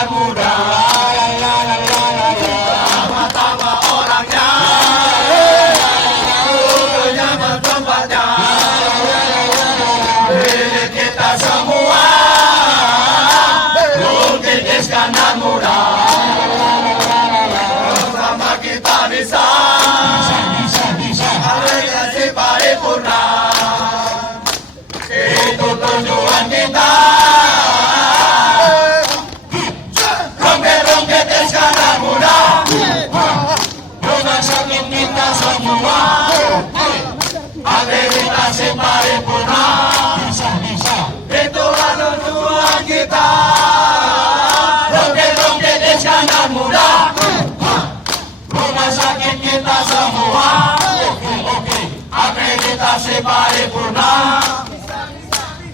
jalan muda. Sama-sama orangnya, bukannya tempatnya. Milik kita semua, Bukit Iskandar Muda. Bersama kita bisa realisasi paripurna. Itu tujuan kita. Bukit Iskandar Muda, rumah sakit kita semua, akreditasi paripurna. Itulah tujuan kita. Bukit Iskandar Muda, rumah sakit kita semua, akreditasi paripurna.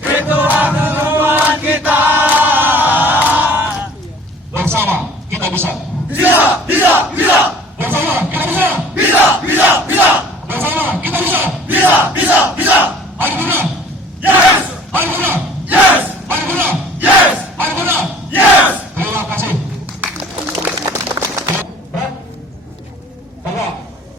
Itulah tujuan kita. Bersama kita bisa. Bisa. Bersama kita bisa. Bisa. Bersama kita bisa. Bisa.